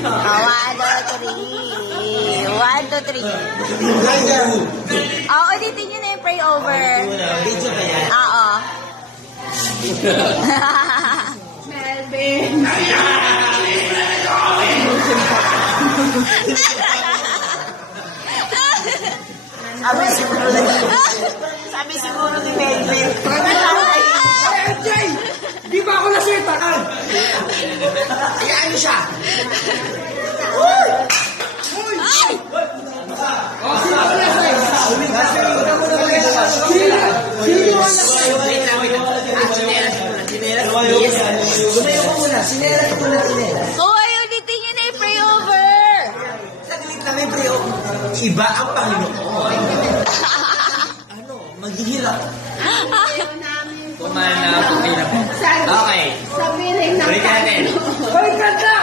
1, 2, 3. Ulitin nyo na yung pray over. Video ba yan? Oo. Melvin. Sabi siguro ni Melvin. RJ! Di ba ako nasita ka? Hayaan niyo siya. Ay! Oh, sino ako nasay? Sino Lumayo ko muna. Sinera ko muna. Ulitin nyo na yung pray over. Saglit lang yung prayo. Iba ang Panginoon. Maghihirap. Kumain na ako pinap. Okay. Sabi rin ng Balik natin. Hoy, ganda!